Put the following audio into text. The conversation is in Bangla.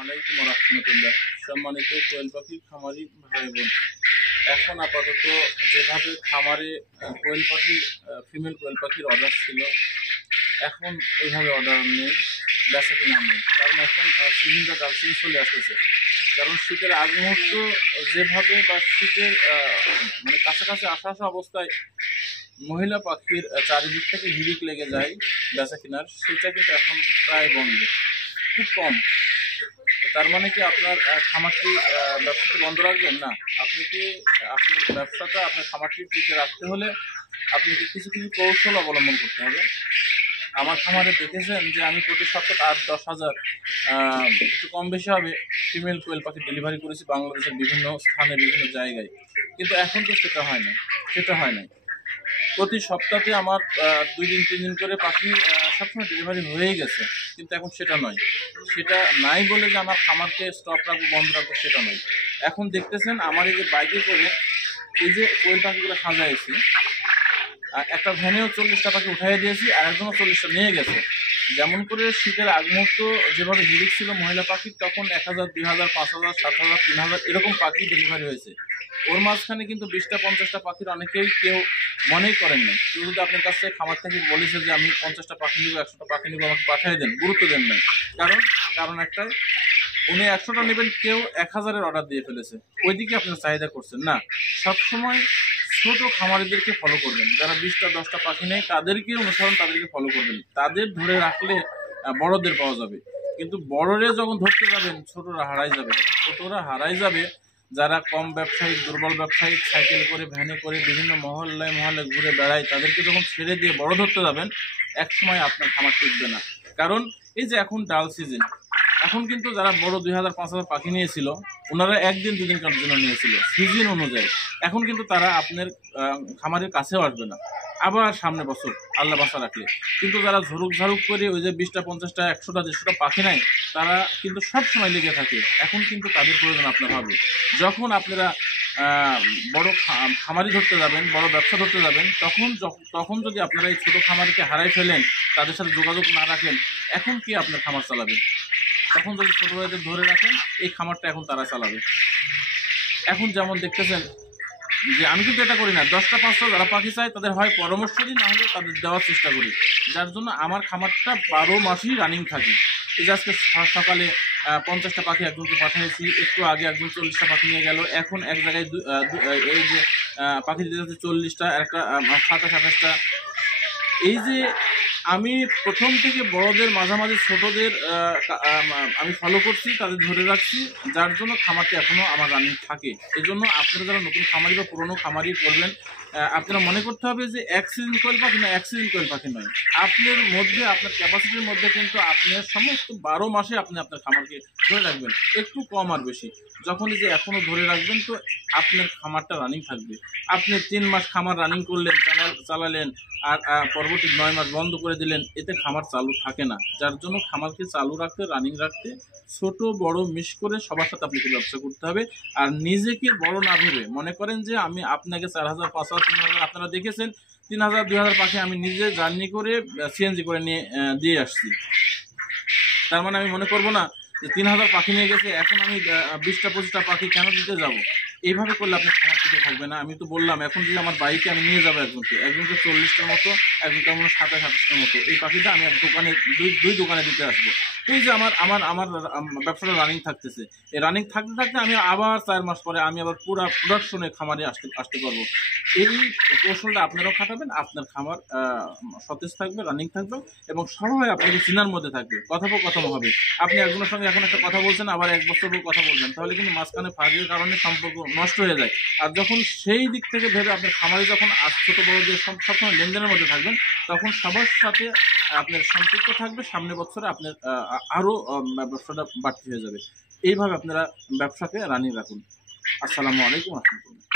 আলাইকুম রহমতুল্লাহ। সম্মানিত কোয়েল পাখি খামারি ভাই বোন, এখন আপাতত যেভাবে খামারে কোয়েল পাখি ফিমেল কোয়েল পাখির অর্ডার ছিল, এখন ওইভাবে অর্ডার নেই, বেচা কিনা নেই। কারণ এখন সিজনটা ডালসিং চলে আসতেছে। কারণ শীতের আগ মুহূর্ত যেভাবে বা শীতের মানে কাছাকাছি আসা অবস্থায় মহিলা পাখির চারিদিক থেকে হিড়িক লেগে যায় বেচা কিনার, সেটা কিন্তু এখন প্রায় বন্ধ, খুব কম। তার মানে কি আপনার খামারটি ব্যবসাটি বন্ধ রাখবেন না? আপনি কি আপনার ব্যবসাটা আপনার খামারটি টিকে রাখতে হলে আপনাকে কিছু কিছু কৌশল অবলম্বন করতে হবে। আমার খামারে দেখেছেন যে আমি প্রতি সপ্তাহে 8-10 হাজার একটু কম বেশি হবে ফিমেল কোয়েল পাখি ডেলিভারি করেছি বাংলাদেশের বিভিন্ন স্থানে, বিভিন্ন জায়গায়। কিন্তু এখন তো সেটা হয় না। প্রতি সপ্তাহে আমার 2-3 দিন করে পাখি সবসময় ডেলিভারি হয়েই গেছে, কিন্তু এখন সেটা নয়। সেটা নাই বলে যে আমার খামারকে স্টপ রাখবো, বন্ধ রাখবো, সেটা নয়। এখন দেখতেছেন আমার এই যে বাইকে করে এই যে কোয়েল পাখিগুলো সাজাইছি, একটা ভ্যানেও 40টা পাখি উঠাই দিয়েছি, আর একজনও 40টা নিয়ে গেছে। যেমন করে শীতের আগ মুহূর্ত যেভাবে হিড়িক ছিল মহিলা পাখির, তখন 1000, 2000, 5000, 7000, 3000 এরকম পাখি ডেলিভারি হয়েছে। ওর মাঝখানে কিন্তু 20টা-50টা পাখির অনেকেই কেউ মনেই করেন না। কেউ যদি আপনার কাছে খামার থেকে বলেছে যে আমি 50টা পাখি নিব, 100টা পাখি নিব, আমাকে পাঠিয়ে দেন, গুরুত্ব দেন নাই। কারণ একটাই, উনি 100টা নেবেন, কেউ 1000-এর অর্ডার দিয়ে ফেলেছে, ওইদিকে আপনার চাহিদা করছেন না। সবসময় ছোট খামারিদেরকে ফলো করবেন, যারা 20টা-10টা পাখি নেয় তাদেরকে অনুসরণ, তাদেরকে ফলো করবেন। তাদের ধরে রাখলে বড়দের পাওয়া যাবে। কিন্তু বড়রে যখন ধরতে যাবেন ছোটরা হারাই যাবে। ছোটরা হারাই যাবে, যারা কম ব্যবসায়িক, দুর্বল ব্যবসায়িক, সাইকেল করে, ভ্যানে করে বিভিন্ন মহল্লায় ঘুরে বেড়ায়, তাদেরকে যখন ছেড়ে দিয়ে বড় ধরতে যাবেন, এক সময় আপনার খামার টিকবে না। কারণ এই যে এখন ডাল সিজন, এখন কিন্তু যারা বড় 2000-5000 পাখি নিয়েছিল, ওনারা 1-2 দিন জন্য নিয়েছিল সিজন অনুযায়ী। এখন কিন্তু তারা আপনার খামারের কাছেও আসবে না, আবার সামনে বছর আল্লাহ বাসা রাখলে। কিন্তু যারা ঝাড়ুক করে ওই যে 20টা, 50টা, 100টা, 150টা পাখি নাই, তারা কিন্তু সব সময় লেগে থাকে। এখন কিন্তু তাদের প্রয়োজন আপনার হবে। যখন আপনারা বড় খামারি ধরতে যাবেন, বড় ব্যবসা ধরতে যাবেন, তখন যদি আপনারা এই ছোট খামারিকে হারাই ফেলেন, তাদের সাথে যোগাযোগ না রাখেন, এখন কি আপনার খামার চালাবে? তখন যদি ছোট ভাইদের ধরে রাখেন, এই খামারটা এখন তারা চালাবে। এখন যেমন দেখতেছেন যে আমি কিন্তু এটা করি না, 10টা-5টা যারা পাখি চায় তাদের হয় পরামর্শ দিই, না হলে তাদের দেওয়ার চেষ্টা করি। যার জন্য আমার খামারটা 12 মাসই রানিং থাকে। এই যে আজকে সকালে 50টা পাখি একজনকে পাঠিয়েছি, একটু আগে একজন 40টা পাখি নিয়ে গেল। এখন এক জায়গায় এই যে পাখি দিতে যাচ্ছে 40টা, একটা 27-28টা। এই যে আমি প্রথম থেকে বড়দের মাঝামাঝি ছোটদের আমি ফলো করছি, তাদের ধরে রাখছি, যার জন্য খামারটি এখনো আমার রানিং থাকে। এই জন্য আপনারা যারা নতুন খামারি বা পুরনো খামারি করবেন, আপনারা মনে করতে হবে যে এক সিজন কোয়েল পাখি না, এক সিজন কোয়েল পাখি নয়। আপনার মধ্যে, আপনার ক্যাপাসিটির মধ্যে কিন্তু আপনার সমস্ত 12 মাসে আপনি আপনার খামারকে ধরে রাখবেন, একটু কম আর বেশি। যখন যে এখনো ধরে রাখবেন, তো আপনার খামারটা রানিং থাকবে। আপনি 3 মাস খামার রানিং করলেন, চালালেন, আর পরবর্তী 9 মাস বন্ধ করে দিলেন, এতে খামার চালু থাকে না। যার জন্য খামারকে চালু রাখতে, রানিং রাখতে, ছোট বড় মিশ করে সবার সাথে আপনাকে ব্যবসা করতে হবে। আর নিজেকে বড় না ভেবে, মনে করেন যে আমি আপনাকে 4000, 5000, 3000, আপনারা দেখেছেন 3000, 2000 পাখি আমি নিজে জার্নি করে সিএনজি করে নিয়ে দিয়ে আসছি। তার মানে আমি মনে করবো না যে 3000 পাখি নিয়ে গেছে, এখন আমি 20টা-25টা পাখি কেন দিতে যাব? এইভাবে করলে আপনার খামার থেকে থাকবে না। আমি তো বললাম, এখন যদি আমার বাইকে আমি নিয়ে যাবো একজনকে 40টার মতো, একজনকে 27-28টার মতো, এই পাখিটা আমি এক দোকানে, দুই দোকানে দিতে আসবো। এই যে আমার ব্যবসাটা রানিং থাকতেছে। এই রানিং থাকতে থাকতে আমি আবার 4 মাস পরে আমি আবার পুরো প্রোডাকশনে খামারে আসতে পারবো। এই কৌশলটা আপনারাও খাটাবেন, আপনার খামার সতেজ থাকবে, রানিং থাকবে, এবং সবাই আপনাকে চিনার মধ্যে থাকবে, কথোপকথন হবে। আপনি একজনের সঙ্গে এখন একটা কথা বলছেন, আবার 1 বছর পর কথা বলবেন, তাহলে কিন্তু মাঝখানে ফাঁকের কারণে সম্পর্ক নষ্ট হয়ে যায়। আর যখন সেই দিক থেকে ভেবে আপনার খামারে যখন ছোট বড়দের সবসময় লেনদেনের মধ্যে থাকবেন, তখন সবার সাথে আপনার সম্পর্ক থাকবে। সামনের বছরে আপনার আরও ব্যবসাটা বাড়তি হয়ে যাবে। এইভাবে আপনারা ব্যবসাকে রানিং রাখুন। আসসালামু আলাইকুম রহমতুল্লাহ।